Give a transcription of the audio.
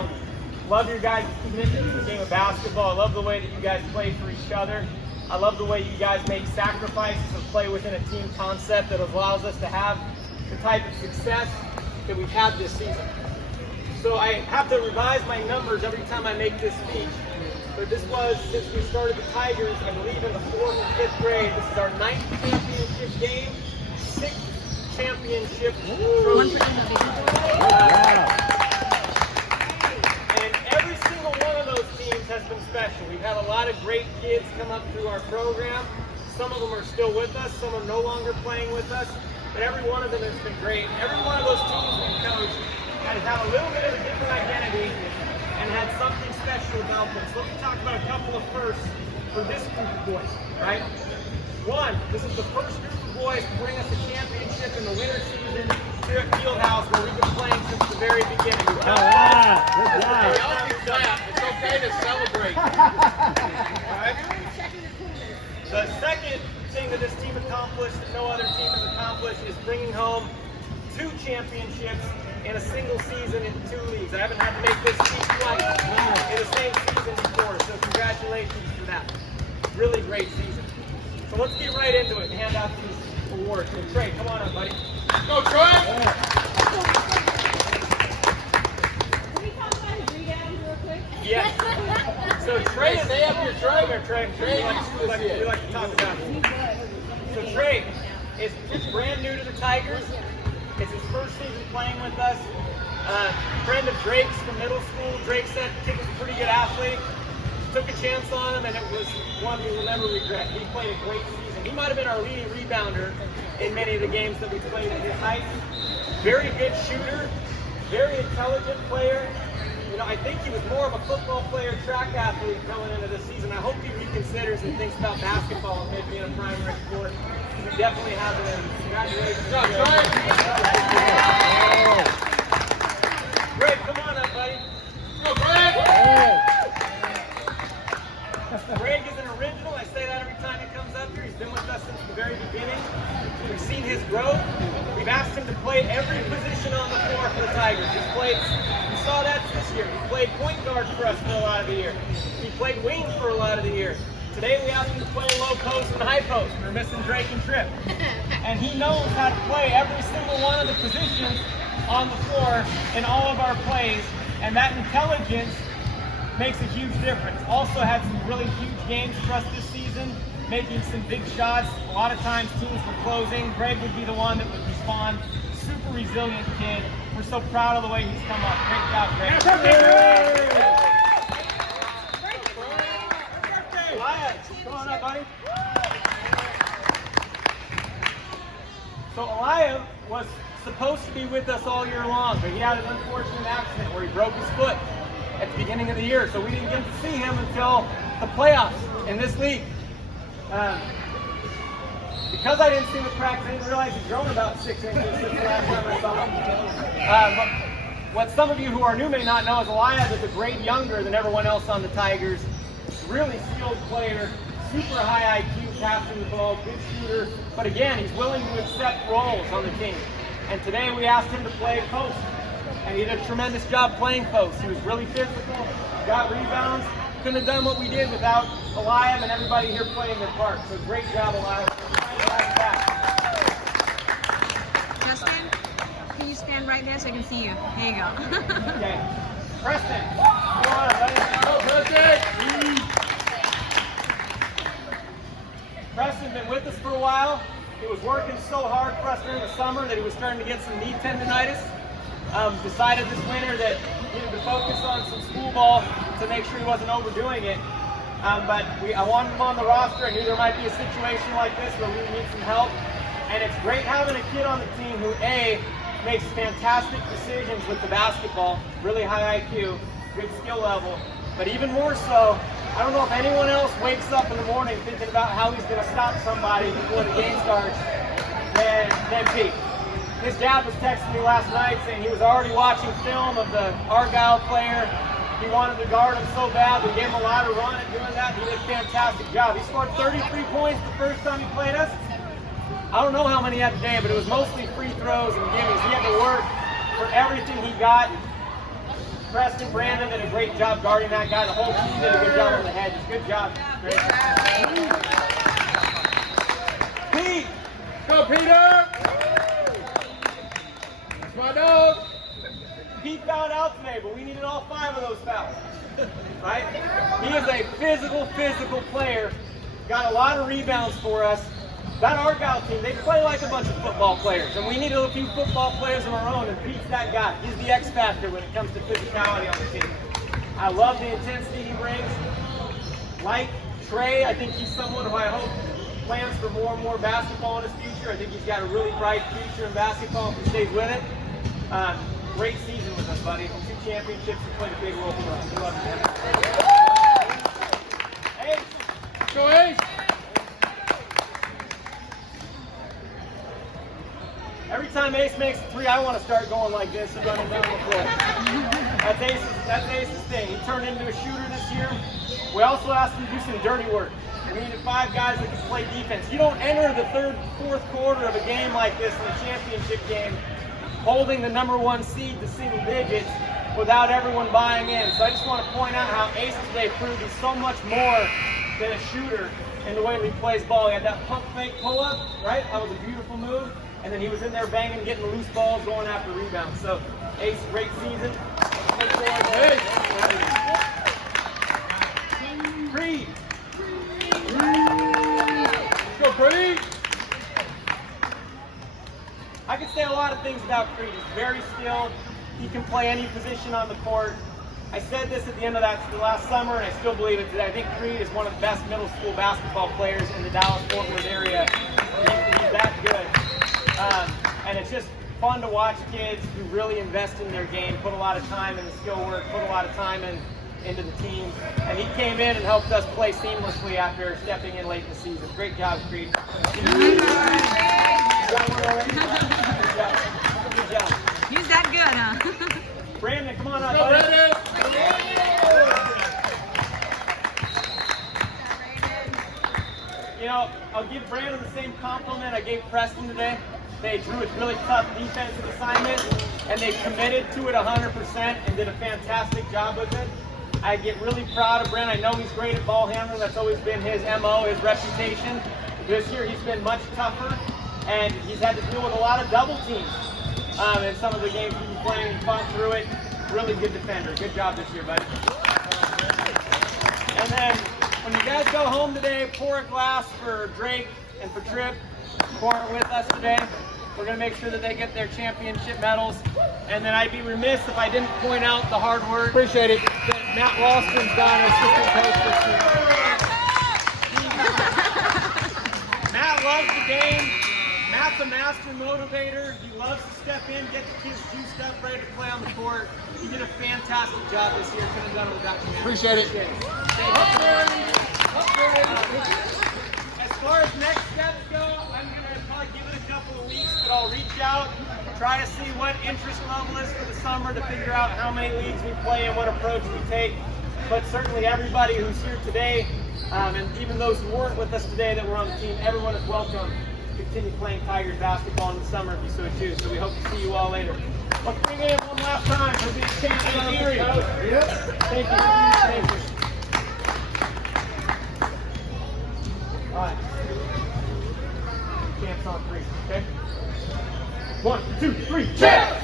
down. Love your guys' commitment to the game of basketball. I love the way that you guys play for each other. I love the way you guys make sacrifices and play within a team concept that allows us to have the type of success that we've had this season. So I have to revise my numbers every time I make this speech. But this was, since we started the Tigers, I believe in the 4th and 5th grade, this is our 9th championship game, 6th championship trophy. And every single one of those teams has been special. We've had a lot of great kids come up through our program. Some of them are still with us, some are no longer playing with us, but every one of them has been great. Every one of those teams we've coached has had a little bit of a different identity and had something special about them. So let me talk about a couple of firsts for this group of boys, right? One, this is the first group of boys to bring us a championship in the winter season here at Fieldhouse, where we've been playing since the very beginning. Good job. It's okay to celebrate. Right? The second thing that this team accomplished that no other team has accomplished is bringing home 2 championships in a single season in 2 leagues. I haven't had to make this speech twice in the same season before, so congratulations for that. Really great season. So let's get right into it and hand out these awards. So Trey, come on up, buddy. Go, Troy! Can we talk about his rebounds real quick? Yes. So Trey is Stay up here, Troy. Trey, we like to talk about it. So Trey is brand new to the Tigers. It's his first season playing with us. Friend of Drake's from middle school. Drake said the kid was a pretty good athlete. Took a chance on him, and it was one we will never regret. He played a great season. He might have been our leading rebounder in many of the games that we played at his height. Very good shooter, very intelligent player. You know, I think he was more of a football player, track athlete going into this season. I hope he reconsiders and thinks about basketball and maybe in a primary sport. He definitely has it in. Congratulations. Good job, Troy. Greg, come on up, buddy. Go, Greg! Greg is an original. I say that every time he comes up here. He's been with us since the very beginning. We've seen his growth. We've asked him to play every position on the floor for the Tigers. He's played, we saw that this year. He played point guard for us for a lot of the year. He played wing for a lot of the year. Today we asked him to play low post and high post. We're missing Drake and Tripp. And he knows how to play every single one of the positions on the floor in all of our plays. And that intelligence makes a huge difference. Also had some really huge games for us this season, making some big shots. A lot of times teams were closing. Greg would be the one that would respond. Super resilient kid. We're so proud of the way he's come up. Great job, Greg. Elias, come on up, buddy. So Elias was supposed to be with us all year long, but he had an unfortunate accident where he broke his foot at the beginning of the year, so we didn't get to see him until the playoffs in this league. Because I didn't see the cracks, I didn't realize he'd grown about 6 inches since the last time I saw him. But what some of you who are new may not know is Elias is a grade younger than everyone else on the Tigers. Really skilled player, super high IQ, passing the ball, good shooter. But again, he's willing to accept roles on the team. And today we asked him to play post. And he did a tremendous job playing post. He was really physical, got rebounds. Couldn't have done what we did without Elias and everybody here playing their part. So great job, Elias. Justin, can you stand right there so I can see you? There you go. Okay. Preston, come on, buddy. Go, Preston! Preston's been with us for a while. He was working so hard for us during the summer that he was starting to get some knee tendonitis. Decided this winter that he needed to focus on some school ball to make sure he wasn't overdoing it. But I wanted him on the roster. I knew there might be a situation like this where we need some help. And it's great having a kid on the team who, A, makes fantastic decisions with the basketball, really high IQ, good skill level. But even more so, I don't know if anyone else wakes up in the morning thinking about how he's going to stop somebody before the game starts than Pete. His dad was texting me last night saying he was already watching film of the Argyle player. He wanted to guard him so bad. We gave him a lot of run at doing that. He did a fantastic job. He scored 33 points the first time he played us. I don't know how many he had today, but it was mostly free throws and gimmies. He had to work for everything he got. Preston, Brandon did a great job guarding that guy. The whole team did a good job on the hedges. Good job. Great. Pete! Go, Peter! That's my dog. Pete fouled out today, but we needed all 5 of those fouls. Right? He is a physical player. Got a lot of rebounds for us. That Argyle team, they play like a bunch of football players, and we needed a few football players of our own, and Pete's that guy. He's the X factor when it comes to physicality on the team. I love the intensity he brings. Like Trey, I think he's someone who I hope plans for more and more basketball in his future. I think he's got a really bright future in basketball if he stays with it. Great season with us, buddy. 2 championships, he played a big role for us. We love him. Hey! Go, Ace! Every time Ace makes a 3, I want to start going like this and running down the floor. That's Ace's thing. He turned into a shooter this year. We also asked him to do some dirty work. We needed 5 guys that could play defense. You don't enter the 3rd, 4th quarter of a game like this in a championship game holding the #1 seed to single digits without everyone buying in. So I just want to point out how Ace today proved he's so much more than a shooter in the way he plays ball. He had that pump fake pull-up, right? That was a beautiful move. And then he was in there banging, getting the loose balls, going after rebounds. So, Ace, great season. Creed. Go, Creed! I could say a lot of things about Creed. He's very skilled. He can play any position on the court. I said this at the end of the last summer, and I still believe it today. I think Creed is one of the best middle school basketball players in the Dallas-Fort Worth area. He's that good. And it's just fun to watch kids who really invest in their game, put a lot of time in the skill work, put a lot of time into the team. And he came in and helped us play seamlessly after stepping in late in the season. Great job, Creed. You got one already? Good job. Good job. He's that good, huh? Brandon, come on up. Go, Brandon! You know, I'll give Brandon the same compliment I gave Preston today. They drew a really tough defensive assignment, and they committed to it 100% and did a fantastic job with it. I get really proud of Brandon. I know he's great at ball handling. That's always been his MO, his reputation. This year he's been much tougher, and he's had to deal with a lot of double teams in some of the games he's been playing. He fought through it. Really good defender. Good job this year, buddy. And then when you guys go home today, pour a glass for Drake and for Tripp. Pour it with us today. We're going to make sure that they get their championship medals. And then I'd be remiss if I didn't point out the hard work. Appreciate it. That Matt Ralston's done as assistant coach this year. Matt loves the game. Matt's a master motivator. He loves to step in, get the kids juiced up, ready to play on the court. He did a fantastic job this year. Couldn't have done it without you. Appreciate it. As far as next steps go, I'm going to probably give it a couple of weeks, but I'll reach out, try to see what interest level is for the summer to figure out how many leagues we play and what approach we take. But certainly everybody who's here today, and even those who weren't with us today that were on the team, everyone is welcome to continue playing Tigers basketball in the summer if you so choose. So we hope to see you all later. Let's bring it in one last time for the champion series. Yep. Thank you. Thank you. All right. Champs on 3, okay? 1, 2, 3, champs!